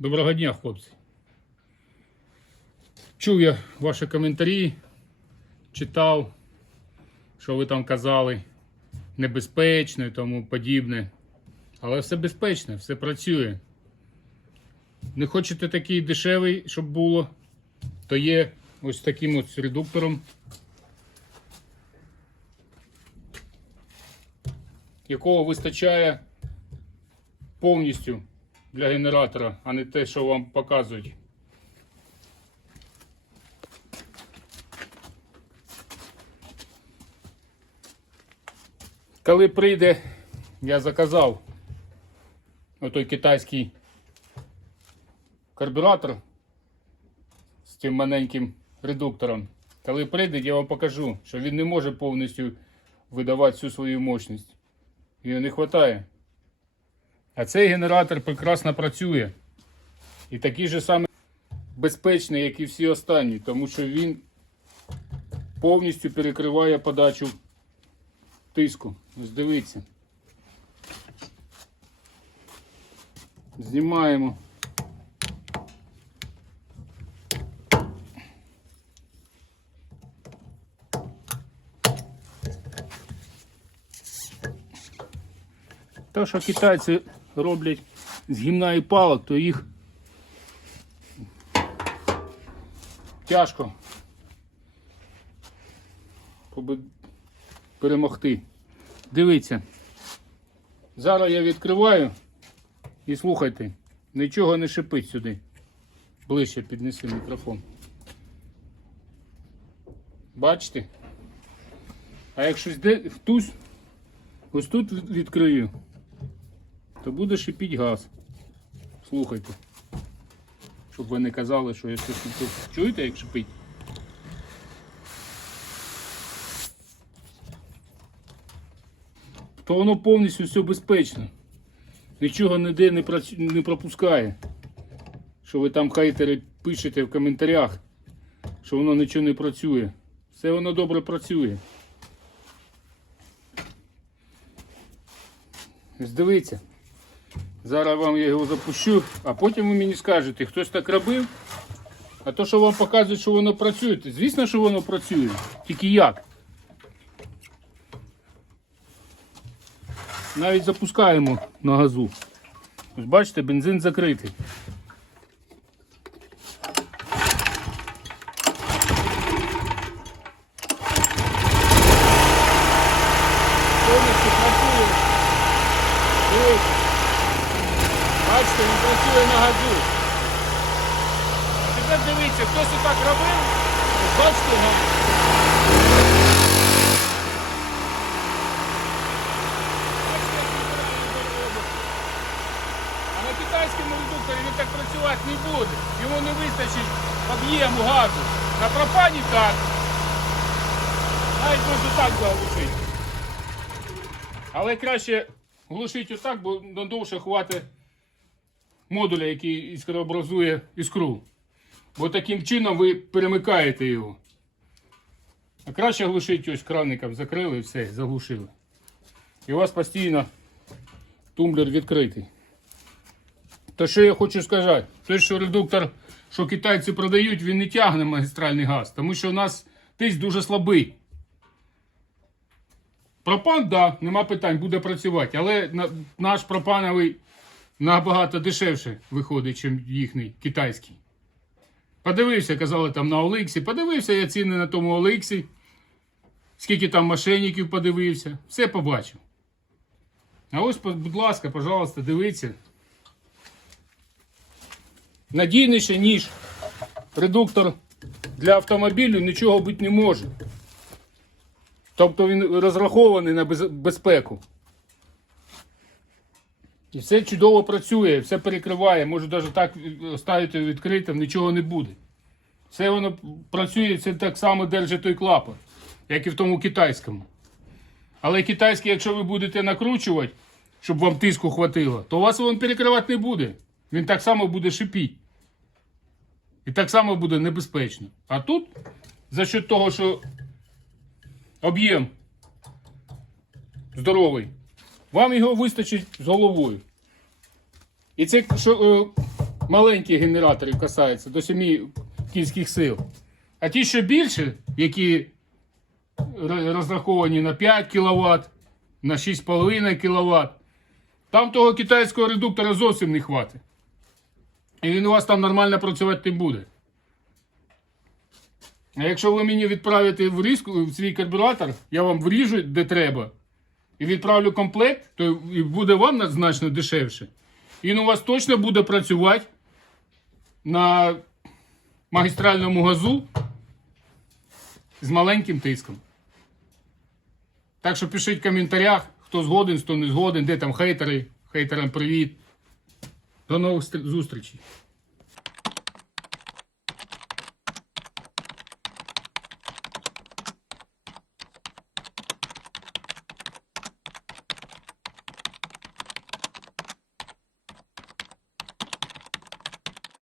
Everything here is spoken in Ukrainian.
Доброго дня, хлопці. Чув я ваші коментарі, читав, що ви там казали, небезпечно і тому подібне. Але все безпечно, все працює. Не хочете такий дешевий, щоб було, то є ось таким ось редуктором, якого вистачає повністю для генератора, а не те, що вам показують. Коли прийде, я заказав отой китайський карбюратор з тим маленьким редуктором. Коли прийде, я вам покажу, що він не може повністю видавати всю свою мощність. Його не вистачає. А цей генератор прекрасно працює. І такий же самий безпечний, як і всі останні, тому що він повністю перекриває подачу тиску. Ось дивіться. Знімаємо. Те, що китайці роблять з гімна і палок, то їх тяжко перемогти. Дивіться. Зараз я відкриваю і слухайте, нічого не шипить сюди. Ближче піднеси мікрофон. Бачите? А якщо де хтось ось тут відкрию, то буде шипіть газ. Слухайте. Щоб ви не казали, що я щось не тут. Чуєте, як шипить? То воно повністю все безпечно. Нічого ніде не, не пропускає. Що ви там хейтери пишете в коментарях, що воно нічого не працює. Все воно добре працює. Ось. Зараз вам я його запущу, а потім ви мені скажете, хтось так робив. А то, що вам показують, що воно працює, звісно, що воно працює. Тільки як? Навіть запускаємо на газу. Ось бачите, бензин закритий. Повністю працює. Дивіться. Бачите, він працює на газу. Тепер дивіться, хтось отак робив. Бачите, газ. Робить. А на китайському редукторі він так працювати не буде. Йому не вистачить об'єму газу. На пропані так. Навіть можна так заглушити. Але краще глушити отак, бо надовше хватить модуля, який іскрообразує іскру. Бо таким чином ви перемикаєте його. А краще глушити ось краником закрили і все, заглушили. І у вас постійно тумблер відкритий. То що я хочу сказати? Той, що редуктор, що китайці продають, він не тягне магістральний газ, тому що у нас тиск дуже слабий. Пропан, да, нема питань, буде працювати, але наш пропановий набагато дешевше виходить, ніж їхній китайський. Подивився, казали там на Оликсі. Подивився я ціни на тому Оликсі. Скільки там мошенників подивився. Все побачив. А ось, будь ласка, пожалуйста, дивіться. Надійніше, ніж редуктор для автомобілю нічого бути не може. Тобто він розрахований на безпеку. І все чудово працює, все перекриває. Може навіть так оставити відкритим, нічого не буде. Все воно працює, це так само держить той клапан, як і в тому китайському. Але китайський, якщо ви будете накручувати, щоб вам тиску хватило, то вас він перекривати не буде. Він так само буде шипіти. І так само буде небезпечно. А тут, за счет того, що об'єм здоровий, вам його вистачить з головою. І це що, е, маленькі генератори касаються до 7 кінських сил. А ті, що більше, які розраховані на 5 кВт, на 6,5 кВт, там того китайського редуктора зовсім не хватить. І він у вас там нормально працювати не буде. А якщо ви мені відправите в різку в свій карбюратор, я вам вріжу де треба, і відправлю комплект, то буде вам значно дешевше. Він у вас точно буде працювати на магістральному газу з маленьким тиском. Так що пишіть в коментарях, хто згоден, хто не згоден, де там хейтери. Хейтерам привіт. До нових зустрічей.